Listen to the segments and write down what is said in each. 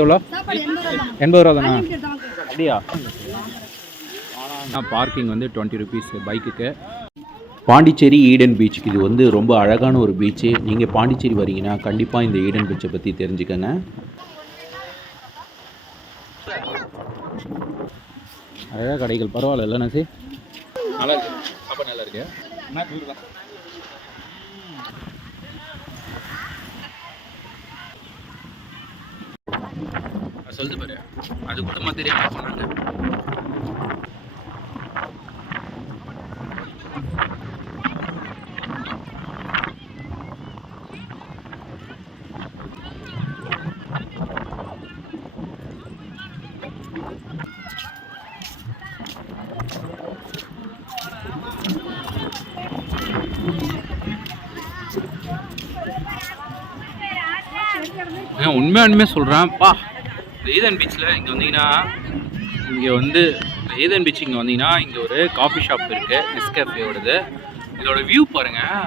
எவ்வளோ? 80 ரூபா தானா? அப்படியா? பார்க்கிங் வந்து 20 ருபீஸ் பைக்குக்கு. பாண்டிச்சேரி ஈடன் பீச் இது வந்து ரொம்ப அழகான ஒரு பீச்சு. நீங்கள் பாண்டிச்சேரி வரீங்கன்னா கண்டிப்பாக இந்த ஈடன் பீச்சை பற்றி தெரிஞ்சுக்கங்க. அழகாக கடைகள் பரவாயில்ல இல்லைண்ணா சார்? நல்லா இருக்கு, சாப்பாடு நல்லா இருக்கு. சொல்லுது பாரு, அது கூட தெரியாம சொன்னாங்க. உண்மையானுமே சொல்கிறேன்ப்பா, ஈடன் பீச்சில் இங்கே வந்தீங்கன்னா, ஈடன் பீச் இங்கே வந்தீங்கன்னா இங்கே ஒரு காஃபி ஷாப் இருக்குது, நெஸ்கேஃபேயோடது. இதோட வியூ பாருங்கள்,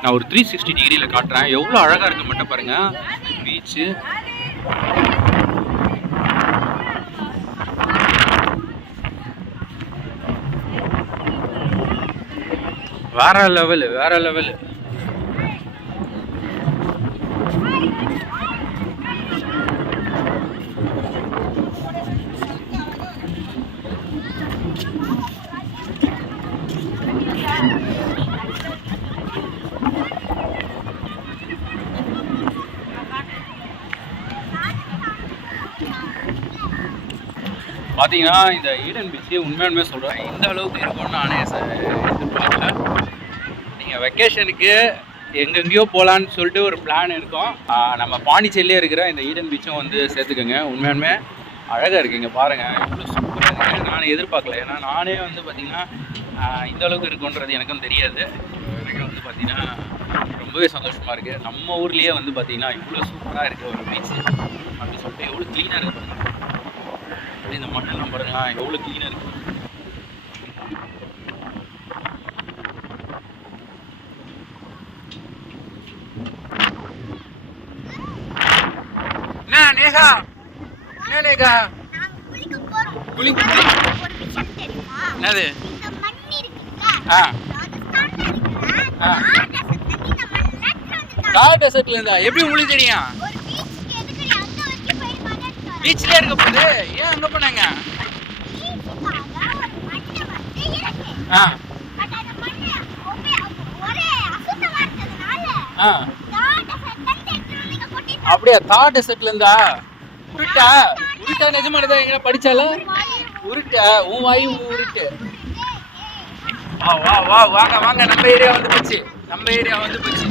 நான் ஒரு 360 டிகிரியில் காட்டுறேன். எவ்வளோ அழகாக இருக்குது மட்டும் பாருங்கள் பீச்சு. வேற லெவலு, வேற லெவலு. பார்த்தீங்கன்னா இந்த ஈடன் பீச்சு உண்மையானுமே சொல்கிறேன், இந்த அளவுக்கு இருக்கும்னு நானே எதிர்பார்க்கல. நீங்கள் வெக்கேஷனுக்கு எங்கெங்கேயோ போகலான்னு சொல்லிட்டு ஒரு பிளான் இருக்கும். நம்ம பாண்டிச்சேரியிலே இருக்கிற இந்த ஈடன் பீச்சும் வந்து சேர்த்துக்கோங்க. உண்மையானுமே அழகாக இருக்குங்க, பாருங்கள் எவ்வளோ சூப்பராக இருக்குது. நானே எதிர்பார்க்கல, ஏன்னா நானே வந்து பார்த்திங்கன்னா இந்த அளவுக்கு இருக்குன்றது எனக்கும் தெரியாது. எனக்கு வந்து பார்த்திங்கன்னா ரொம்பவே சந்தோஷமாக இருக்குது. நம்ம ஊர்லேயே வந்து பார்த்திங்கன்னா இவ்வளோ சூப்பராக இருக்குது ஒரு பீச்சு அப்படின்னு சொல்லிட்டு. எவ்வளோ க்ளீனாக இருக்குது பாருங்கள், இந்த மண்ணெல்லாம் பாருங்க எவ்வளோ க்ளீனாக இருக்குது. நேகா நேகா என்னது? தார் டெசர்ட்ல இருந்தா எப்படி உங்களுக்கு தெரியும்? பீச்லயே இருக்க போது ஏன் அங்க போனாங்க? அப்படியா? தார் டெசர்ட்ல இருந்தா உருட்டா? உருட்டா நிஜமானதான் எங்க படிச்சால? உருட்டா உன் வாயு உருட்டு. வா வா வா, வாங்க வாங்க, நம்ம ஏரியா வந்து போச்சு, நம்ம ஏரியா வந்து போச்சு.